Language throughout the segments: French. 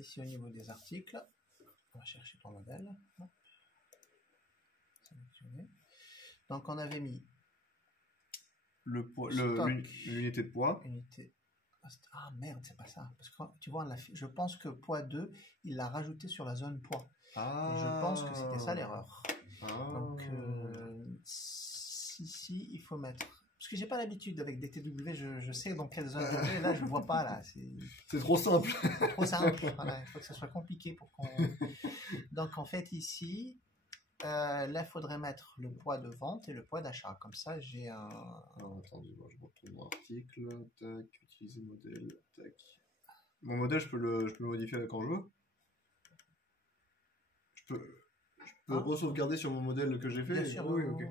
Ici au niveau des articles, on va chercher ton modèle. Hop. Sélectionner. Donc on avait mis l'unité de poids. Unité. Ah merde, c'est pas ça. Parce que tu vois, je pense que poids 2, il l'a rajouté sur la zone poids. Ah. Et je pense que c'était ça l'erreur. Ah. Donc ici, il faut mettre. Parce que j'ai pas l'habitude avec des TW, je sais dans quelle zone je vais, là je vois pas là. C'est trop simple. Trop simple. Voilà, il faut que ça soit compliqué pour qu'on. Donc en fait ici, là il faudrait mettre le poids de vente et le poids d'achat. Comme ça j'ai un. Alors, attendez, moi, je retrouve mon article. Tac, utiliser modèle. Tac. Mon modèle, je peux le modifier quand je veux. Je peux re-sauvegarder sur mon modèle que j'ai fait. Bien sûr. Oui, ok.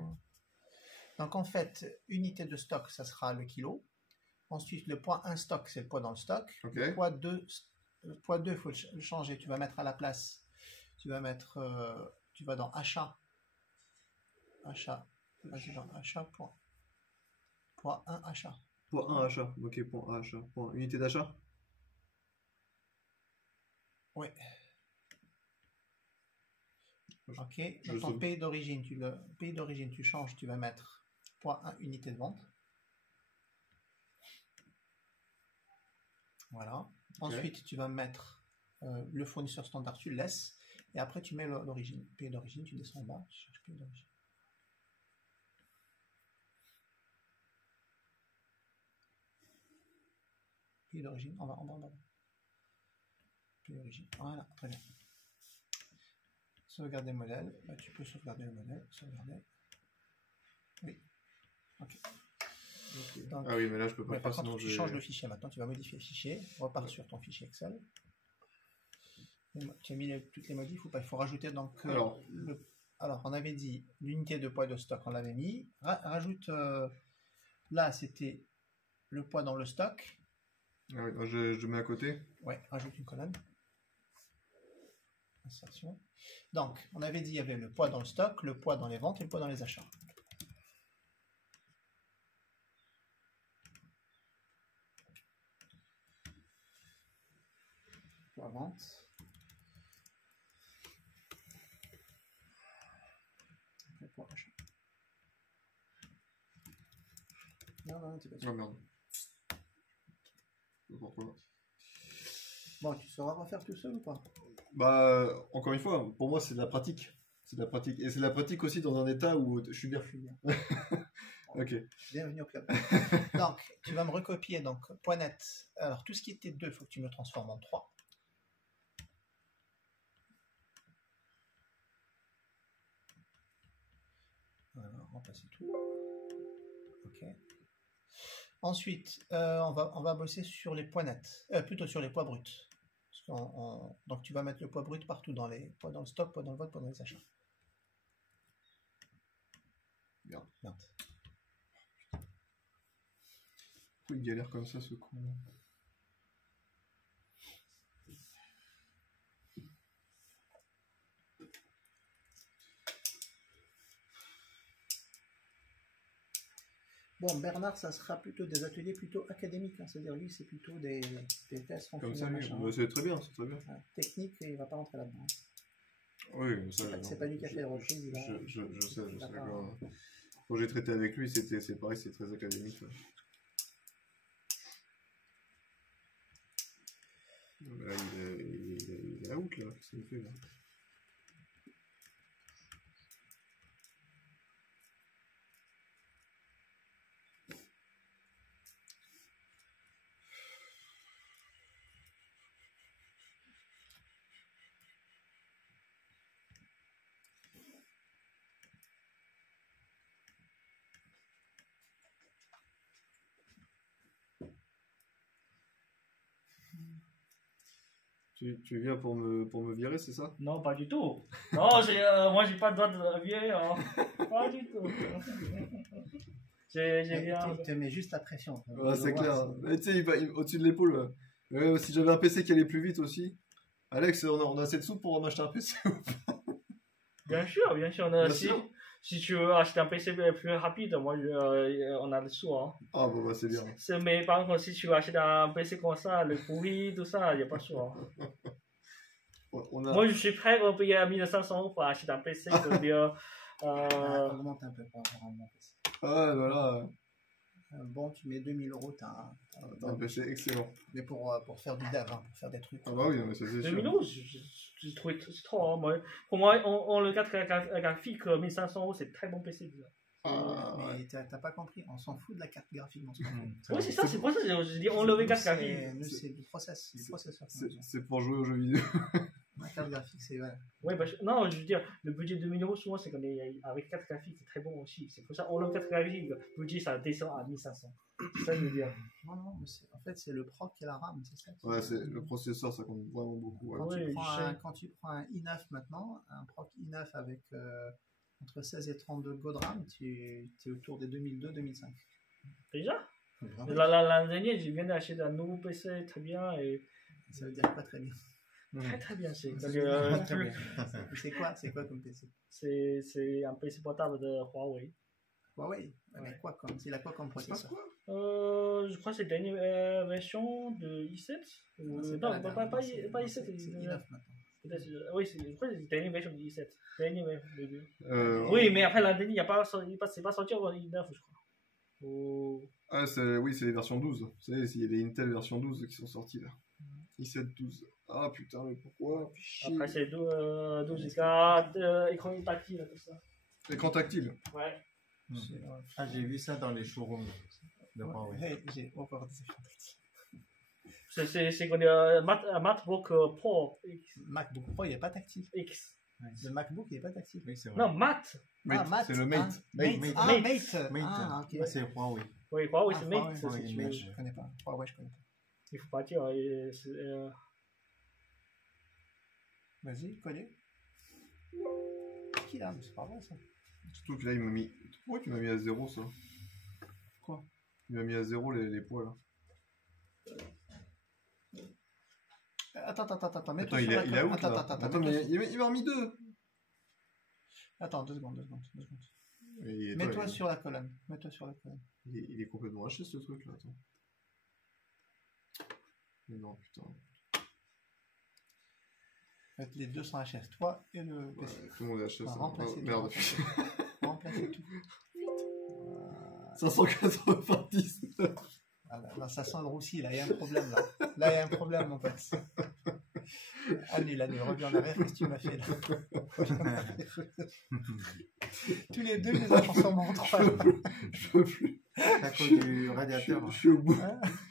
Donc en fait, unité de stock, ça sera le kilo. Ensuite, le poids 1 stock, c'est le poids dans le stock. Okay. Le poids 2, il faut le changer. Tu vas mettre à la place, tu vas dans achat. Achat. Vas-y dans achat, poids 1 achat. Poids 1 achat. Ok, point 1 achat. Point unité d'achat. Oui. Ok. Dans ton pays d'origine, tu changes, tu vas mettre poids 1 unité de vente. Voilà. Okay. Ensuite, tu vas mettre le fournisseur standard, tu le laisses. Et après, tu mets l'origine. Pays d'origine, tu descends en bas. Tu cherches pays d'origine. Pays d'origine, en bas. Pays d'origine. Voilà, très bien. Sauvegarder le modèle. Bah, tu peux sauvegarder le modèle. Sauvegarder. Oui. Ok. Donc, ah oui, mais là je peux pas. Par contre, tu changes de fichier maintenant. Tu vas modifier le fichier. Repars sur ton fichier Excel. Tu as mis toutes les modifs ou pas? Il faut rajouter donc. Alors, on avait dit l'unité de poids de stock, on l'avait mis. Rajoute. Là, c'était le poids dans le stock. Ah oui, je mets à côté. Ouais, rajoute une colonne. Insertion. Donc, on avait dit il y avait le poids dans le stock, le poids dans les ventes et le poids dans les achats. Poids vente. Le poids achat. Non, c'est pas sûr. Oh merde. Pourquoi? Bon, tu sauras refaire tout seul ou pas? Bah, encore une fois, pour moi, c'est de la pratique. C'est de la pratique. Et c'est de la pratique aussi dans un état où je suis bien. Ok. Bienvenue au club. Donc, tu vas me recopier, donc, point net. Alors, tout ce qui était 2, il faut que tu me le transformes en 3. Voilà, remplacer tout. Ok. Ensuite, on va bosser sur les poids nets. Plutôt sur les poids bruts. Donc, tu vas mettre le poids brut partout, dans les poids dans le stock, poids dans le vote, poids dans les achats. Merde. Pourquoi il galère comme ça, ce con? Bon, Bernard, ça sera plutôt des ateliers plutôt académiques. Hein. C'est-à-dire, lui, c'est plutôt des tests comme ça, c'est très bien, c'est très bien. Technique, il ne va pas rentrer là-dedans. Oui, ça, c'est pas lui qui a fait le reprise. Je sais. Quand j'ai traité avec lui, c'est pareil, c'est très académique. Là, il est out, là. Qu'est-ce qu'il fait, là? Tu viens pour me virer, c'est ça? Non, pas du tout. Non, moi, j'ai pas le droit de virer. Hein. Pas du tout. Tu te mets juste la pression. Ouais, c'est clair. Mais tu sais, il va au-dessus de l'épaule. Si j'avais un PC qui allait plus vite aussi. Alex, on a assez de sous pour m'acheter un PC ou pas? Bien sûr. Si tu veux acheter un PC plus rapide, moi, on a le sous. Hein. Ah bon, bah c'est bien. Mais par contre, si tu veux acheter un PC comme ça, le pourri, tout ça, il n'y a pas de sous. Hein. On a... Moi, je suis prêt à payer 1500 € pour acheter un PC. Je veux dire, Augmente un peu pour avoir un bon PC. Ah, voilà. Bon, tu mets 2000 €, t'as Un PC excellent. Mais pour faire du dev, hein, pour faire des trucs. Ah bah oui, non, mais c'est 2000 sûr. €, j'ai trouvé c'est trop. Hein, moi. Pour moi, on le 4 graphique, 1500 €, c'est un très bon PC déjà. Ah, Mais t'as pas compris, on s'en fout de la carte graphique dans ce cas. Oui, c'est ça, c'est pour ça que je dis on le 4 graphique. Nous, c'est du process, c'est du processeur. C'est pour jouer aux jeux vidéo. La carte graphique, c'est voilà. Ouais, bah, non, je veux dire, le budget de 2000 € souvent, c'est qu'on est avec 4 graphiques, c'est très bon aussi. C'est pour ça, on le 4 graphique, le budget, ça descend à 1500. C'est ça que je veux dire. Non, mais en fait, c'est le proc et la RAM, c'est ça. Ouais, c'est le processeur, ça compte vraiment beaucoup. Ouais. Quand tu prends un i9 maintenant, un proc i9 avec entre 16 et 32 Go de RAM, tu es autour des 2002-2005. Déjà l'année dernière, je viens d'acheter un nouveau PC très bien et. Ça veut dire pas très bien. Très bien, c'est. C'est quoi comme PC? C'est un PC portable de Huawei. Huawei? Mais quoi comme? Il a quoi comme processeur? Je crois que c'est la dernière version de i7. Non, pas i7. C'est i9 maintenant. Oui, je crois que c'est la dernière version de i7. Oui, mais après la dernière, c'est pas sorti en i9, je crois. Ah, oui, c'est les versions 12. Vous savez, il y a des Intel version 12 qui sont sorties là. i7 12. Ah putain, mais pourquoi? Après, c'est 12 écran tactile, tout ça. Écran tactile. Ouais. Ah, j'ai vu ça dans les showrooms de Huawei. J'ai encore des écrans tactiles. C'est qu'on a MacBook Pro X. MacBook Pro, il n'est pas tactile. X. Le MacBook, il n'est pas tactile. Oui, c'est vrai. Non, Matt. Mate. C'est le Mate. Mate. Ah, Mate. Mate. Ah, ok. C'est Huawei. Oui, Huawei, c'est Mate. Huawei, je connais pas. Huawei, je connais pas. Il faut pas dire. Vas-y, connais. Qui là? C'est pas vrai ça. Surtout que là, il m'a mis. Pourquoi tu m'as mis à 0 ça? Quoi? Il m'a mis à 0 les poids là. Attends. Attends, il est out là. Attends, mais il m'a remis 2. Attends, 2 secondes. Et Mets-toi sur la colonne. Il est complètement haché ce truc là. Attends. Mais non, putain. Les deux sont HS. Toi et le PC. Tout le monde est HS. Remplacer Merde. Remplacer tout. 599. Ah, là, ça sent le roussi, là, il y a un problème, là. Là, il y a un problème, mon pote. Annule, reviens en arrière, qu'est-ce que tu m'as fait, là? Tous les deux, nous avons en 3. Je peux plus. À cause du radiateur. Je suis au bout.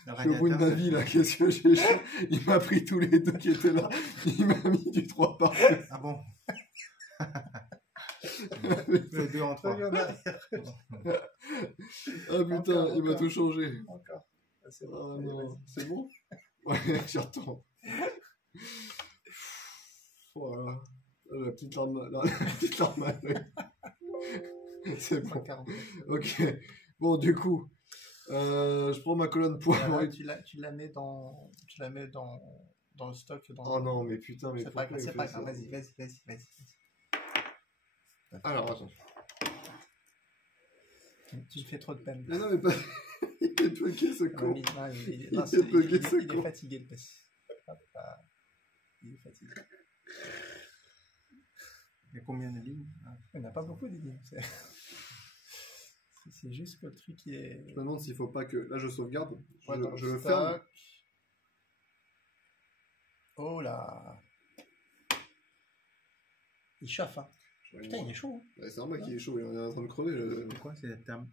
Je suis au bout de ma vie, là. Qu'est-ce que j'ai fait? Il m'a pris tous les deux qui étaient là. Il m'a mis du 3 partout. Ah bon? Le 2 en 3. Ah putain, il m'a tout changé. Encore. C'est bon. Non. C'est bon? Ouais, j'y retourne. Voilà. La petite larme à l'œil. C'est bon. Ok. Bon, du coup, je prends ma colonne poids. Tu la mets dans le stock. Oh non, mais putain, mais c'est pas grave. Vas-y. Alors, attends. Tu me fais trop de peine. Mais non, mais pas. Il est bugué ce con. Il est fatigué le PC. Il est fatigué. Il y a combien de lignes? Il n'y en a pas beaucoup de lignes. C'est juste que le truc qui est. Je me demande s'il faut pas que. Là, je sauvegarde. Je le stock. ferme. Oh là. Il chauffe, hein. Putain, il est chaud. Hein. Ouais, c'est un mec qui est chaud, il est en train de crever. Pourquoi c'est la table?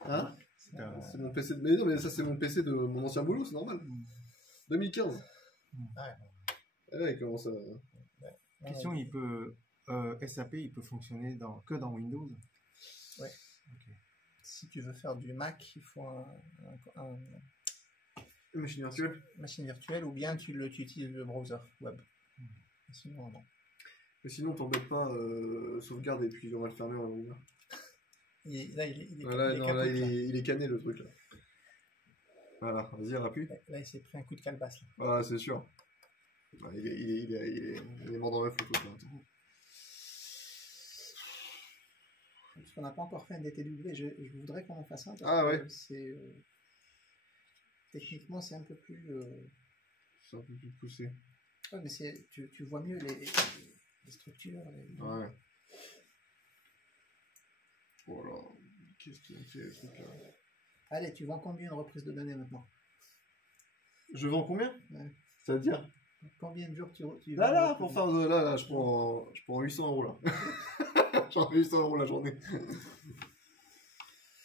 Hein? C'est mon PC de. Mais non, mais ça, c'est mon PC de mon ancien boulot, c'est normal. 2015. Ouais, comment ça. Question, il peut. SAP, il peut fonctionner que dans Windows? Ouais. Okay. Si tu veux faire du Mac, il faut une machine virtuelle ou bien tu utilises le browser web. Sinon, non. Mais sinon, t'embête pas, sauvegarde et puis on va le fermer, on va l'ouvrir. Là, il est cané le truc là. Voilà, vas-y, appuie. Là, il s'est pris un coup de calebasse. Ah, c'est sûr. Il est mort dans la photo. Parce qu'on n'a pas encore fait un DTW, je voudrais qu'on en fasse un. Ah ouais. Techniquement, c'est un peu plus. C'est un peu plus poussé. Ouais, mais tu vois mieux les structures. Ouais. Voilà. Qu'est-ce qu'il me fait, ce truc-là? Allez, tu vends combien une reprise de données maintenant? Je vends combien? Ouais. C'est-à-dire? Combien de jours tu Là, pour faire de... Là, je prends 800 euros, là. J'en fais 800 euros la journée.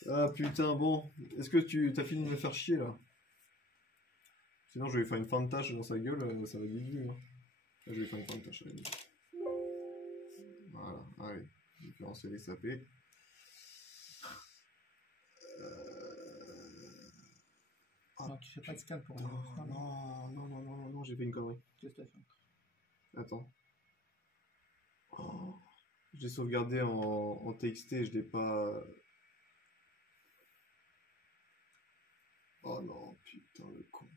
Ah, putain, bon. Est-ce que t'as fini de me faire chier, là? Sinon, je vais faire une fin de tâche dans sa gueule, ça va vite vu, hein. Là, je vais faire une fin de tâche, allez. Voilà, allez. Différentiel SAP. Non, tu fais pas de scan pour rien. Non, j'ai fait une connerie. Qu'est-ce que t'as fait? Attends. Oh, j'ai sauvegardé en TXT, je l'ai pas... Oh non, putain, le con.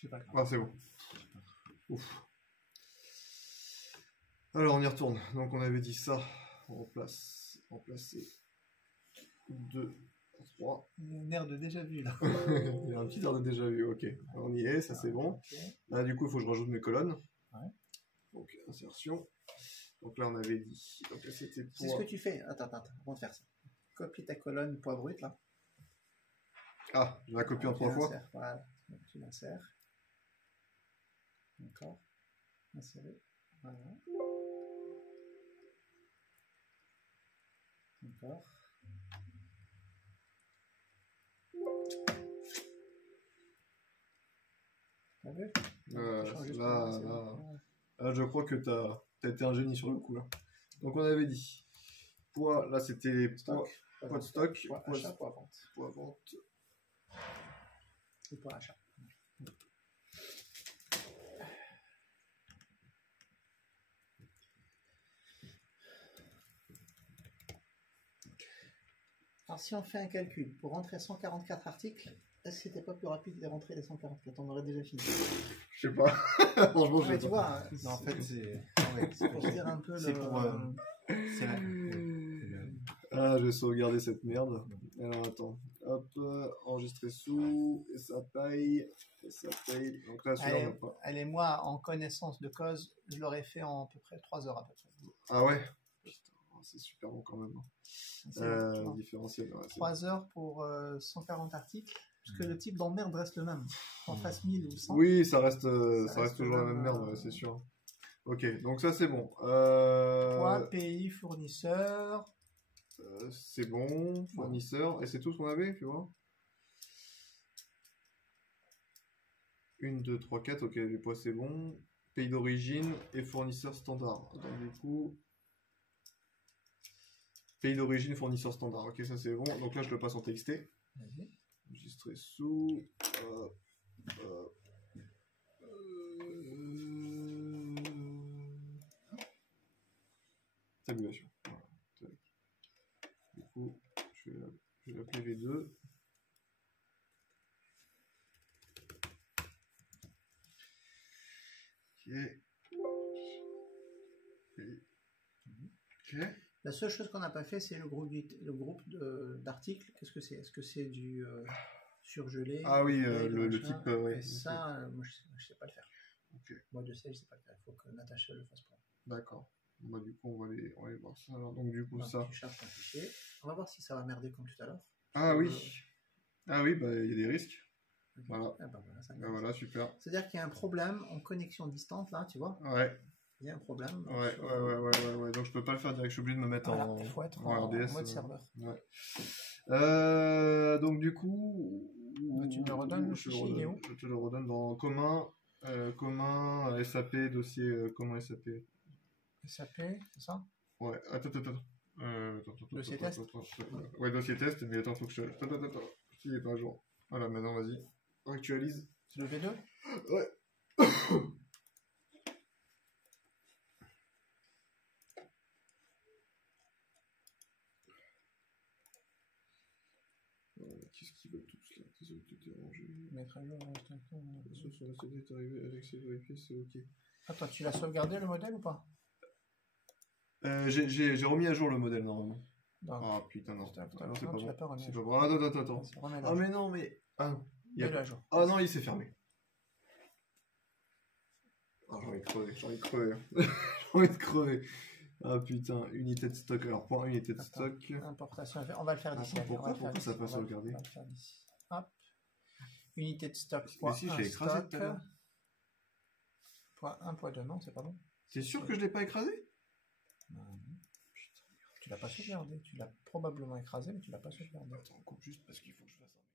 C'est pas grave. Ah, c'est bon. Ouf. Alors, on y retourne. Donc, on avait dit ça. On remplacer 2, 3. Il y a un air de déjà vu là. Il y a un petit air de déjà vu, ok. On y est, ça c'est bon. Okay. Là, du coup, il faut que je rajoute mes colonnes. Ouais. Donc, insertion. Donc là, on avait dit. Donc là, c'était pour... C'est ce que tu fais. Attends, avant de faire ça. Copie ta colonne poids brut là. Ah, je la copie en 3 fois. Voilà. Donc, tu l'insères. D'accord. Insérer. Voilà. D'accord. T'as vu? Là, je crois que t'as été un génie sur le coup là. Donc on avait dit poids, là c'était poids de stock, poids achat, poids vente. Poids vente. Et poids achat. Alors si on fait un calcul pour rentrer 144 articles, est-ce que c'était pas plus rapide de rentrer les 144? On aurait déjà fini. Je sais pas. Franchement, je sais tu pas. vois, Non, en fait, c'est... c'est pour dire un peu C'est le... pour... c'est la... Ah, je vais sauvegarder cette merde. Alors attends. Hop, enregistrer sous, et ça paye. Donc là, celui-là, on n'a pas. Allez, moi, en connaissance de cause, je l'aurais fait en à peu près 3 heures à peu près. Ah ouais? Putain, c'est super bon quand même. C'est Différentiel. Ouais, 3 heures pour 140 articles, parce que le type d'emmerde reste le même. Qu'on fasse 1000 ou 100. Oui, ça reste toujours la même merde, ouais, c'est sûr. Ok, donc ça c'est bon. Poids, pays, fournisseur. C'est bon, fournisseur. Et c'est tout ce qu'on avait, tu vois? 1, 2, 3, 4, ok, les poids c'est bon. Pays d'origine et fournisseur standard. Donc du coup... Pays d'origine, fournisseur standard. Ok, ça c'est bon. Donc là je le passe en TXT. Enregistrer sous... Tabulation. Voilà. Du coup, je vais l'appeler V2. Ok. La seule chose qu'on n'a pas fait, c'est le groupe d'articles. Qu'est-ce que c'est? Est-ce que c'est du surgelé? Ah oui, le type... ouais, et ça, moi je sais pas le faire. Okay. Moi je sais pas le faire. Il faut que Natacha le fasse pour moi. D'accord. Bah, du coup, on va aller voir ça. Alors, donc du coup, donc, ça... Tu charges ton fichier. On va voir si ça va merder comme tout à l'heure. Ah oui. Ah oui, bah il y a des risques. Okay. Voilà. Ah bah, voilà, ça voilà, super. C'est-à-dire qu'il y a un problème en connexion distante, là, tu vois. Ouais. Il y a un problème. Ouais. Donc je peux pas le faire direct, je suis obligé de me mettre voilà, en... Il faut être en RDS. En mode serveur. Ouais. Donc du coup... Tu me le redonnes, le fichier, il est où? Je te le redonne dans commun, SAP, dossier, comment SAP? SAP, c'est ça? Ouais, attends. Dossier test? Ouais, dossier test, mais attends, faut que je... Attends, il est pas à jour. Voilà, maintenant, vas-y. Actualise. C'est le V2? Ouais. Qu'est-ce qu'ils veulent tous là? Désolé de te déranger. Mettre à jour Ce sur la CD est arrivé avec ses vérifiés, c'est ok. Attends, tu l'as sauvegardé le modèle ou pas? J'ai remis à jour le modèle normalement. Donc, ah putain, non. C'est pas bon. C'est pas bon. C'est Attends. Ah mais non, mais. Ah non. À jour. Ah non, il s'est fermé. Ah, j'ai envie de crever, j'ai envie de crever. J'ai envie de crever. Ah putain, unité de stock. Alors, point unité de stock. Importation, on va le faire d'ici. Attends, pourquoi ça peut sauvegarder? On va le faire d'ici. Hop. Unité de stock. Mais si, j'ai écrasé tout à l'heure. Point 1, point 2, non, c'est pas bon. T'es sûr que je l'ai pas écrasé? Non. Putain, tu l'as pas sauvegardé. Tu l'as probablement écrasé, mais tu l'as pas sauvegardé. Attends, on coupe juste parce qu'il faut que je fasse un...